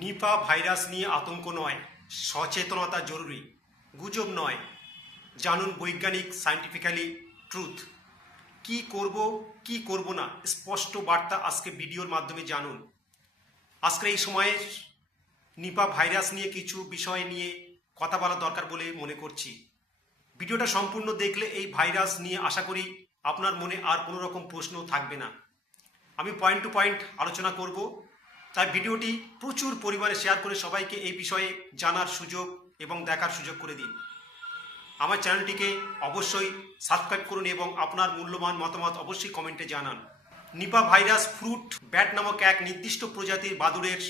Nipah virus নিয়ে আতঙ্ক নয়, সচেতনতা জরুরি। গুজব নয়, জানুন বৈজ্ঞানিক সায়েন্টিফিক্যালি ট্রুথ। কি করব কি করব না, স্পষ্ট বার্তা আজকে ভিডিওর মাধ্যমে জানুন। আজকের এই সময়ে নিপা ভাইরাস নিয়ে কিছু বিষয় নিয়ে কথা বলা দরকার বলে মনে করছি। ভিডিওটা সম্পূর্ণ দেখলে এই ভাইরাস নিয়ে আশা করি আপনার মনে আর কোনো রকম প্রশ্ন থাকবে না। আমি পয়েন্ট টু পয়েন্ট আলোচনা করব, তাই ভিডিওটি প্রচুর পরিমাণে শেয়ার করে সবাইকে এই বিষয়ে জানার সুযোগ এবং দেখার সুযোগ করে দিন। আমার চ্যানেলটিকে অবশ্যই সাবস্ক্রাইব করুন এবং আপনার মূল্যবান মতামত অবশ্যই কমেন্টে জানান। নিপা ভাইরাস ফ্রুট ব্যাট নামক এক নির্দিষ্ট প্রজাতির বাদুড়ের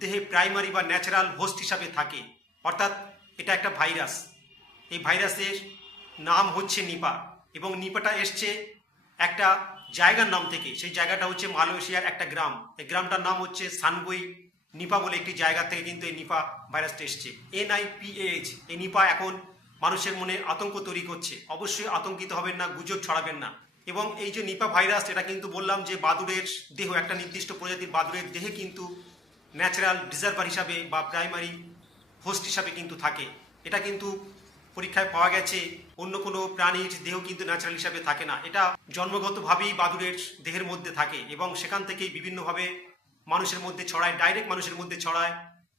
দেহে প্রাইমারি বা ন্যাচারাল হোস্ট হিসাবে থাকে, অর্থাৎ এটা একটা ভাইরাস। এই ভাইরাসের নাম হচ্ছে নিপা এবং নিপাটা এসছে একটা জায়গার নাম থেকে। সেই জায়গাটা হচ্ছে মালয়েশিয়ার একটা গ্রাম। এই গ্রামটার নাম হচ্ছে সানগুই নিপা বলে একটি জায়গা থেকে কিন্তু এই নিপা ভাইরাসটা এসছে। NIPAH। এই নিপা এখন মানুষের মনে আতঙ্ক তৈরি করছে। অবশ্যই আতঙ্কিত হবেন না, গুজব ছড়াবেন না। এবং এই যে নিপা ভাইরাস, এটা কিন্তু বললাম যে বাদুড়ের দেহ, একটা নির্দিষ্ট প্রজাতির বাদুড়ের দেহে কিন্তু ন্যাচারাল ডিজার্ভার হিসাবে বা প্রাইমারি হোস্ট হিসাবে কিন্তু থাকে। এটা কিন্তু পরীক্ষায় পাওয়া গেছে অন্য কোনো প্রাণীর দেহ কিন্তু ন্যাচারাল হিসাবে থাকে না। এটা জন্মগতভাবেই বাদুড়ের দেহের মধ্যে থাকে এবং সেখান থেকেই বিভিন্নভাবে মানুষের মধ্যে ছড়ায়, ডাইরেক্ট মানুষের মধ্যে ছড়ায়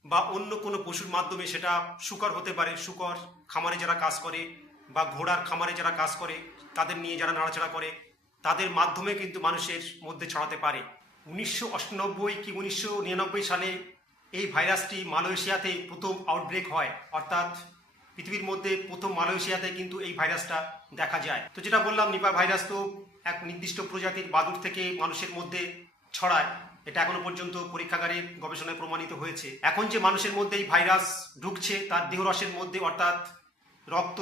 বা অন্য কোনো পশুর মাধ্যমে। সেটা শুকর হতে পারে, শুকর খামারে যারা কাজ করে বা ঘোড়ার খামারে যারা কাজ করে, তাদের নিয়ে যারা নাড়াচাড়া করে, তাদের মাধ্যমে কিন্তু মানুষের মধ্যে ছড়াতে পারে। 1998 কি 1999 সালে এই ভাইরাসটি মালয়েশিয়াতে প্রথম আউটব্রেক হয়, অর্থাৎ পৃথিবীর মধ্যে প্রথম মালয়েশিয়াতে কিন্তু এই ভাইরাসটা দেখা যায়। তো যেটা বললাম, নিপা ভাইরাস তো এক নির্দিষ্ট প্রজাতির বাদুড় থেকে মানুষের মধ্যে ছড়ায়। এটা এখনো পর্যন্ত পরীক্ষাগারে গবেষণায় প্রমাণিত হয়েছে। এখন যে মানুষের মধ্যে এই ভাইরাস ঢুকছে তার দেহরসের মধ্যে, অর্থাৎ রক্ত,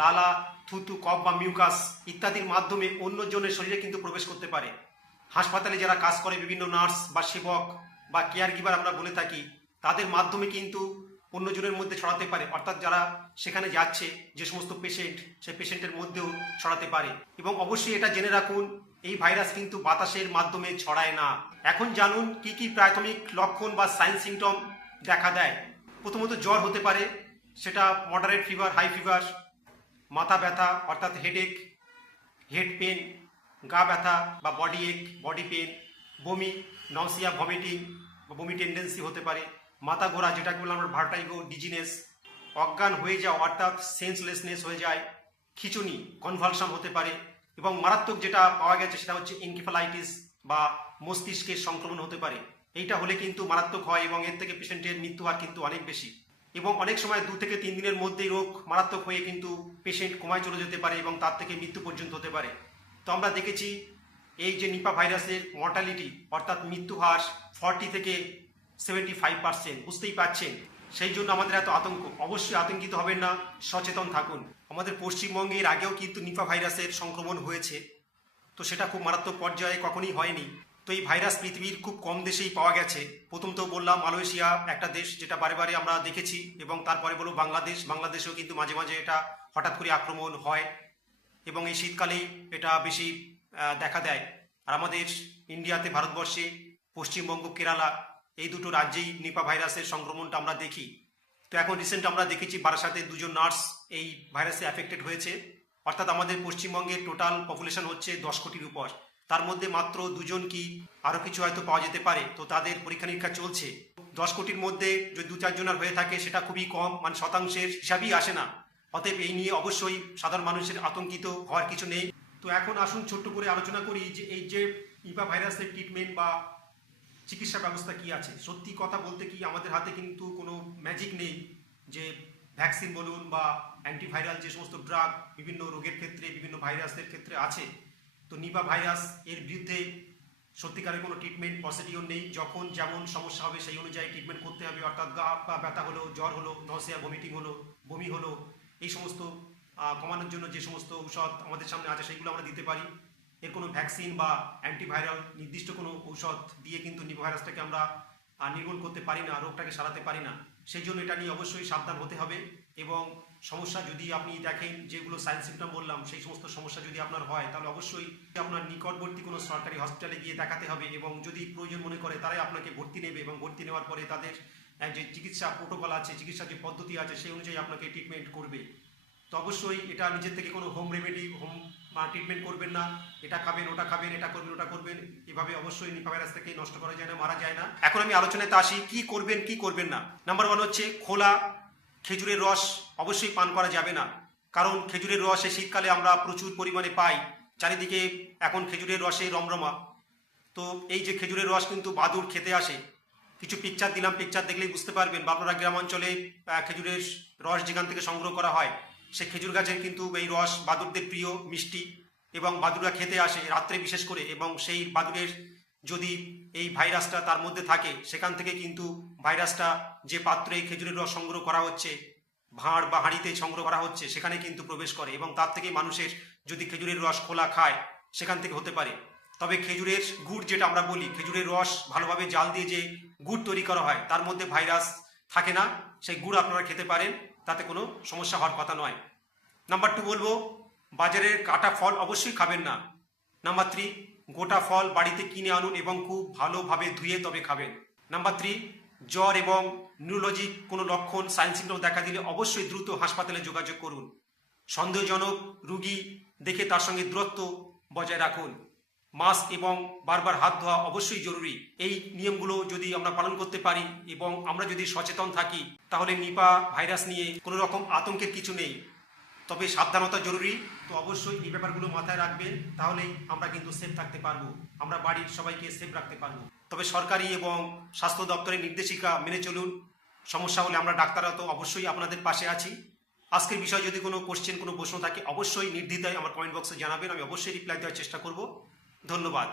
লালা, থুতু, কফ বা মিউকাস ইত্যাদির মাধ্যমে অন্যজনের শরীরে কিন্তু প্রবেশ করতে পারে। হাসপাতালে যারা কাজ করে, বিভিন্ন নার্স বা সেবক বা কেয়ার গিভার আমরা বলে থাকি, তাদের মাধ্যমে কিন্তু অন্যজনের মধ্যে ছড়াতে পারে। অর্থাৎ যারা সেখানে যাচ্ছে, যে সমস্ত পেশেন্ট, সেই পেশেন্টের মধ্যেও ছড়াতে পারে। এবং অবশ্যই এটা জেনে রাখুন, এই ভাইরাস কিন্তু বাতাসের মাধ্যমে ছড়ায় না। এখন জানুন কি কি প্রাথমিক লক্ষণ বা সাইন সিমটম দেখা দেয়। প্রথমত জ্বর হতে পারে, সেটা মডারেট ফিভার, হাই ফিভার, মাথা ব্যথা অর্থাৎ হেডেক, হেড পেন, গা ব্যথা বা বডি এক, বডি পেন, বমি, নসিয়া, ভমিটিং বা বমি টেন্ডেন্সি হতে পারে, মাথা ঘোরা যেটাকে বললাম আমরা ভার্টাইগো, ডিজিনেস, অজ্ঞান হয়ে যাওয়া অর্থাৎ সেন্সলেসনেস হয়ে যায়, খিঁচুনি, কনভালশন হতে পারে এবং মারাত্মক যেটা পাওয়া গেছে সেটা হচ্ছে এনকেফালাইটিস বা মস্তিষ্কের সংক্রমণ হতে পারে। এইটা হলে কিন্তু মারাত্মক হয় এবং এর থেকে পেশেন্টের মৃত্যু হার কিন্তু অনেক বেশি। এবং অনেক সময় 2 থেকে 3 দিনের মধ্যেই রোগ মারাত্মক হয়ে কিন্তু পেশেন্ট কোমায় চলে যেতে পারে এবং তার থেকে মৃত্যু পর্যন্ত হতে পারে। তো আমরা দেখেছি এই যে নিপা ভাইরাসের মর্টালিটি অর্থাৎ মৃত্যু হার 40 থেকে 75%। বুঝতেই পারছেন, সেই জন্য আমাদের এত আতঙ্ক। অবশ্যই আতঙ্কিত হবেন না, সচেতন থাকুন। আমাদের পশ্চিমবঙ্গের আগেও কিন্তু নিপা ভাইরাসের সংক্রমণ হয়েছে, তো সেটা খুব মারাত্মক পর্যায়ে কখনই হয়নি। তো এই ভাইরাস পৃথিবীর খুব কম দেশেই পাওয়া গেছে। প্রথম তো বললাম মালয়েশিয়া একটা দেশ, যেটা বারে বারে আমরা দেখেছি, এবং তারপরে বলো বাংলাদেশ। বাংলাদেশেও কিন্তু মাঝে মাঝে এটা হঠাৎ করে আক্রমণ হয় এবং এই শীতকালেই এটা বেশি দেখা দেয়। আর আমাদের ইন্ডিয়াতে, ভারতবর্ষে পশ্চিমবঙ্গ, কেরালা এই দুটো রাজ্যেই নিপা ভাইরাসের সংক্রমণটা আমরা দেখি। তো এখন রিসেন্ট আমরা দেখেছি বারাসাতে 2 জন নার্স এই ভাইরাসে অ্যাফেক্টেড হয়েছে। অর্থাৎ আমাদের পশ্চিমবঙ্গের টোটাল পপুলেশন হচ্ছে 10 কোটির উপর, তার মধ্যে মাত্র 2 জন কি আরও কিছু হয়তো পাওয়া যেতে পারে। তো তাদের পরীক্ষা নিরীক্ষা চলছে। 10 কোটির মধ্যে যদি 2-4 জনের হয়ে থাকে সেটা খুবই কম, মানে শতাংশের হিসাবই আসে না। অতএব এই নিয়ে অবশ্যই সাধারণ মানুষের আতঙ্কিত হওয়ার কিছু নেই। তো এখন আসুন ছোট্ট করে আলোচনা করি যে এই যে নিপা ভাইরাসের ট্রিটমেন্ট বা চিকিৎসা ব্যবস্থা কি আছে। সত্যি কথা বলতে কি আমাদের হাতে কিন্তু কোনো ম্যাজিক নেই যে ভ্যাকসিন বলুন বা অ্যান্টিভাইরাল যে সমস্ত ড্রাগ বিভিন্ন রোগের ক্ষেত্রে, বিভিন্ন ভাইরাসের ক্ষেত্রে আছে। তো নিপা ভাইরাস এর বিরুদ্ধে সত্যিকারের কোনো ট্রিটমেন্ট প্রসিডিওর নেই। যখন যেমন সমস্যা হবে সেই অনুযায়ী ট্রিটমেন্ট করতে হবে। অর্থাৎ গা বা ব্যথা হলো, জ্বর হলো, নসিয়া, ভমিটিং হলো, বমি হলো, এই সমস্ত কমানোর জন্য যে সমস্ত ঔষধ আমাদের সামনে আছে সেইগুলো আমরা দিতে পারি। এর কোনো ভ্যাকসিন বা অ্যান্টিভাইরাল নির্দিষ্ট কোনো ঔষধ দিয়ে কিন্তু নিপা ভাইরাসটাকে আমরা নির্মূল করতে পারি না, রোগটাকে সারাতে পারি না। সেই জন্য এটা নিয়ে অবশ্যই সাবধান হতে হবে। এবং সমস্যা যদি আপনি দেখেন, যেগুলো সাইন সিমটম বললাম, সেই সমস্ত সমস্যা যদি আপনার হয়, তাহলে অবশ্যই আপনার নিকটবর্তী কোনো সরকারি হসপিটালে গিয়ে দেখাতে হবে। এবং যদি প্রয়োজন মনে করে, তারাই আপনাকে ভর্তি নেবে এবং ভর্তি নেওয়ার পরে তাদের যে চিকিৎসা প্রোটোকল আছে, চিকিৎসা যে পদ্ধতি আছে, সেই অনুযায়ী আপনাকে ট্রিটমেন্ট করবে। তো অবশ্যই এটা নিজের থেকে কোনো হোম রেমেডি ট্রিটমেন্ট করবেন না, এটা খাবেন ওটা খাবেন, এটা করবেন ওটা করবেন, এভাবে অবশ্যই নিপা ভাইরাস থেকে নষ্ট করা যায় না, মারা যায় না। এখন আমি আলোচনাতে আসি কি করবেন কি করবেন না। নাম্বার 1 হচ্ছে খোলা খেজুরের রস অবশ্যই পান করা যাবে না, কারণ খেজুরের রস এই শীতকালে আমরা প্রচুর পরিমাণে পাই, চারিদিকে এখন খেজুরের রসে রমরমা। তো এই যে খেজুরের রস কিন্তু বাদুড় খেতে আসে, কিছু পিকচার দিলাম, পিকচার দেখলেই বুঝতে পারবেন। আপনারা গ্রাম অঞ্চলে খেজুরের রস যেখান থেকে সংগ্রহ করা হয়, সেই খেজুর গাছের কিন্তু এই রস বাদুড়দের প্রিয়, মিষ্টি, এবং বাদুড়রা খেতে আসে রাত্রে বিশেষ করে। এবং সেই বাদুড়ের যদি এই ভাইরাসটা তার মধ্যে থাকে, সেখান থেকে কিন্তু ভাইরাসটা যে পাত্রে খেজুরের রস সংগ্রহ করা হচ্ছে, ভাঁড় বা হাঁড়িতে সংগ্রহ করা হচ্ছে, সেখানে কিন্তু প্রবেশ করে এবং তার থেকে মানুষের যদি খেজুরের রস খোলা খায়, সেখান থেকে হতে পারে। তবে খেজুরের গুড় যেটা আমরা বলি, খেজুরের রস ভালোভাবে জাল দিয়ে যে গুড় তৈরি করা হয়, তার মধ্যে ভাইরাস থাকে না, সেই গুড় আপনারা খেতে পারেন, তাতে কোনো সমস্যা হওয়ার কথা নয়। নাম্বার 2 বলবো, বাজারের কাটা ফল অবশ্যই খাবেন না। নাম্বার 3, গোটা ফল বাড়িতে কিনে আনুন এবং খুব ভালোভাবে ধুয়ে তবে খাবেন। নাম্বার 3, জ্বর এবং নিউরোলজিক কোনো লক্ষণ সাইন সিমটম দেখা দিলে অবশ্যই দ্রুত হাসপাতালে যোগাযোগ করুন। সন্দেহজনক রুগী দেখে তার সঙ্গে দূরত্ব বজায় রাখুন। মাস্ক এবং বারবার হাত ধোয়া অবশ্যই জরুরি। এই নিয়মগুলো যদি আমরা পালন করতে পারি এবং আমরা যদি সচেতন থাকি, তাহলে নিপা ভাইরাস নিয়ে কোনো রকম আতঙ্কের কিছু নেই। তবে সাবধানতা জরুরি। তো অবশ্যই এই ব্যাপারগুলো মাথায় রাখবেন, তাহলেই আমরা কিন্তু সেফ থাকতে পারবো, আমরা বাড়ির সবাইকে সেফ রাখতে পারবো। তবে সরকারি এবং স্বাস্থ্য দপ্তরের নির্দেশিকা মেনে চলুন। সমস্যা হলে আমরা ডাক্তাররা তো অবশ্যই আপনাদের পাশে আছি। আজকের বিষয়ে যদি কোনো কোশ্চেন, কোনো প্রশ্ন থাকে, অবশ্যই নির্দ্বিধায় আমার কমেন্ট বক্সে জানাবেন, আমি অবশ্যই রিপ্লাই দেওয়ার চেষ্টা করব। ধন্যবাদ।